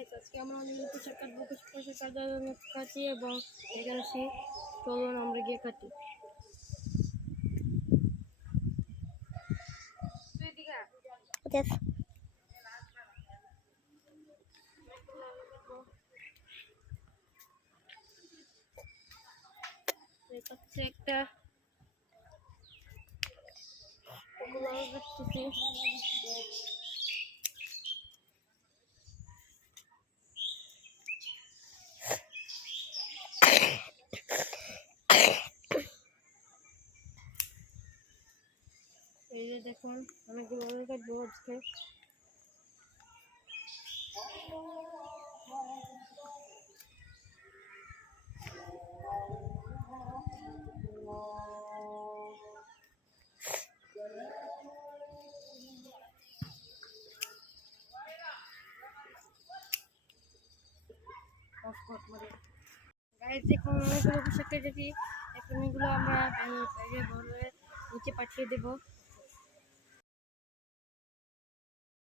Guys আজকে আমরা অনেকগুলো পোশাক কাটবো, পোশাক কাটার জন্য কাটি এবং এখানে চলুন আমরা গিয়ে কাটি। একটা এই যে দেখুন অনেকগুলো কাটবো আজকে। গাইস দেখুন অনেকগুলো পোশাক কেটেছি, এখন এগুলো আমরা ব্যাগে ভরে নিচে পাঠিয়ে দেবো।